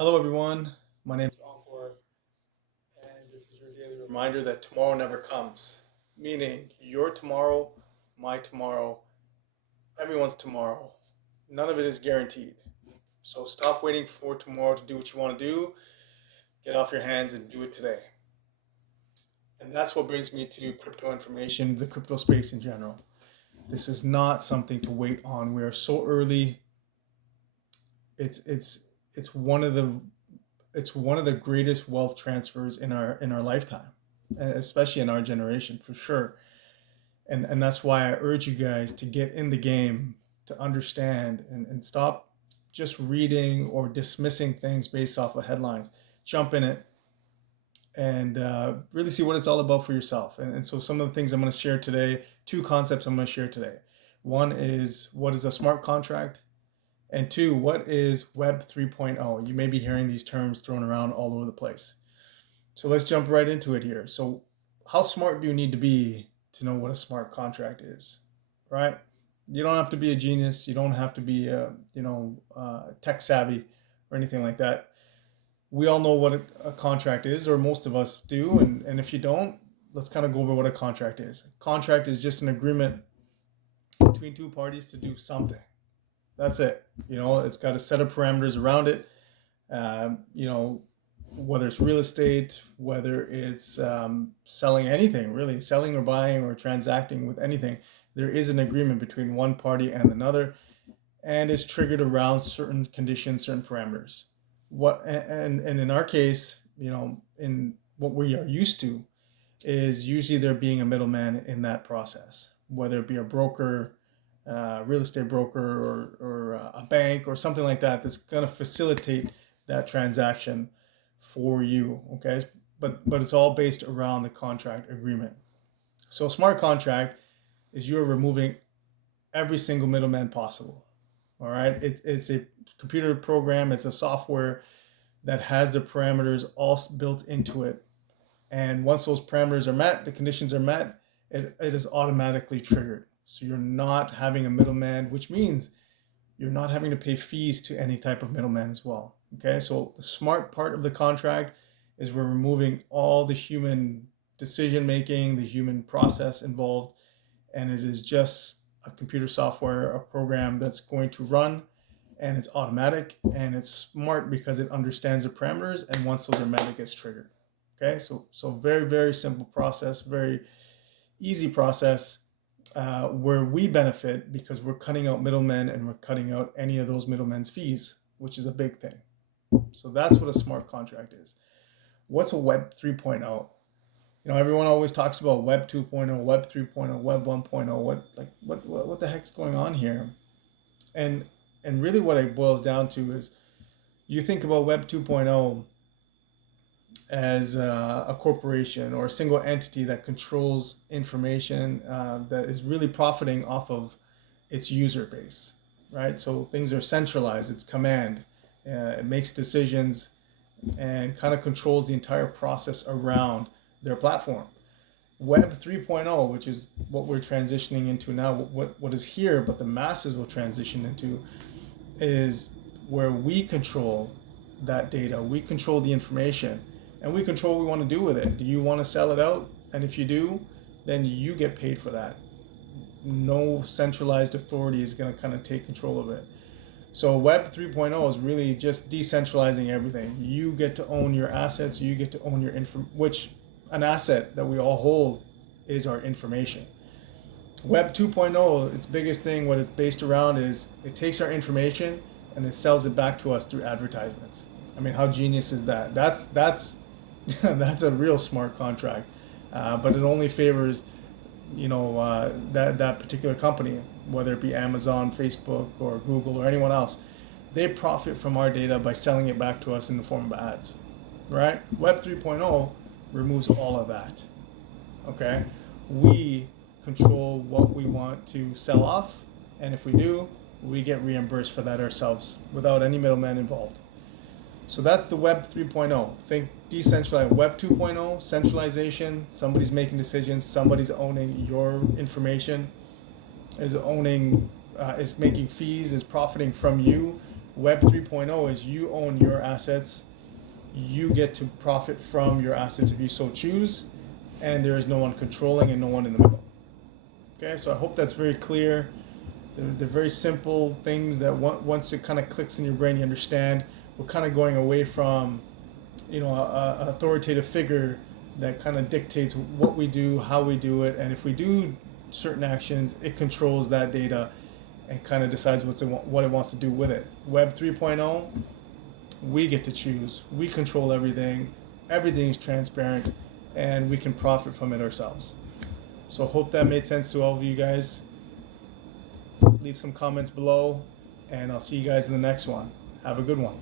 Hello, everyone. My name is Encore, and this is your daily reminder that tomorrow never comes. Meaning, your tomorrow, my tomorrow, everyone's tomorrow. None of it is guaranteed. So stop waiting for tomorrow to do what you want to do. Get off your hands and do it today. And that's what brings me to crypto information, the crypto space in general. This is not something to wait on. We are so early. It's one of the greatest wealth transfers in our lifetime, especially in our generation for sure. And that's why I urge you guys to get in the game, to understand and stop just reading or dismissing things based off of headlines. Jump in it and really see what it's all about for yourself. And so some of the things I'm going to share today, two concepts I'm going to share today. One is what is a smart contract, and two, what is Web 3.0? You may be hearing these terms thrown around all over the place. So let's jump right into it here. So, how smart do you need to be to know what a smart contract is, right? You don't have to be a genius. You don't have to be, tech savvy or anything like that. We all know what a contract is, or most of us do. And if you don't, let's kind of go over what a contract is. A contract is just an agreement between two parties to do something. That's it. It's got a set of parameters around it. You know, whether it's real estate, whether it's selling anything, really, selling or buying or transacting with anything, there is an agreement between one party and another, and it's triggered around certain conditions, certain parameters. And in our case, in what we are used to, is usually there being a middleman in that process, whether it be a broker, real estate broker, or a bank or something like that that's going to facilitate that transaction for you. Okay, but it's all based around the contract agreement. So a smart contract is you're removing every single middleman possible. All right, it's a computer program, it's a software that has the parameters all built into it, and once those parameters are met, the conditions are met, it is automatically triggered. So you're not having a middleman, which means you're not having to pay fees to any type of middleman as well. Okay, so the smart part of the contract is we're removing all the human decision making, the human process involved, and it is just a computer software, a program that's going to run, and it's automatic and it's smart because it understands the parameters, and once those are met, it gets triggered. Okay, so very, very simple process, very easy process, where we benefit because we're cutting out middlemen and we're cutting out any of those middlemen's fees, which is a big thing. So that's what a smart contract is. What's a Web 3.0? Everyone always talks about Web 2.0, Web 3.0, Web 1.0. What the heck's going on here? And really what it boils down to is you think about Web 2.0 as a corporation or a single entity that controls information, that is really profiting off of its user base, right? So things are centralized, it's command, it makes decisions and kind of controls the entire process around their platform. Web 3.0, which is what we're transitioning into now, what is here, but the masses will transition into, is where we control that data, we control the information, and we control what we want to do with it. Do you want to sell it out? And if you do, then you get paid for that. No centralized authority is going to kind of take control of it. So Web 3.0 is really just decentralizing everything. You get to own your assets, you get to own your which an asset that we all hold is our information. Web 2.0, its biggest thing, what it's based around is it takes our information and it sells it back to us through advertisements. I mean, how genius is that? That's that's a real smart contract, but it only favors that particular company, whether it be Amazon, Facebook, or Google, or anyone else. They profit from our data by selling it back to us in the form of ads, right? Web 3.0 removes all of that. Okay, we control what we want to sell off, and if we do, we get reimbursed for that ourselves without any middleman involved. So that's the Web 3.0. Think decentralized. Web 2.0, centralization. Somebody's making decisions. Somebody's owning your information. Is making fees. Is profiting from you Web 3.0 is you own your assets. You get to profit from your assets if you so choose, and there is no one controlling and no one in the middle. Okay, so I hope that's very clear. They're very simple things that once it kind of clicks in your brain, you understand. We're kind of going away from, a authoritative figure that kind of dictates what we do, how we do it, and if we do certain actions, it controls that data and kind of decides what it wants to do with it. Web 3.0, we get to choose. We control everything. Everything is transparent, and we can profit from it ourselves. So hope that made sense to all of you guys. Leave some comments below, and I'll see you guys in the next one. Have a good one.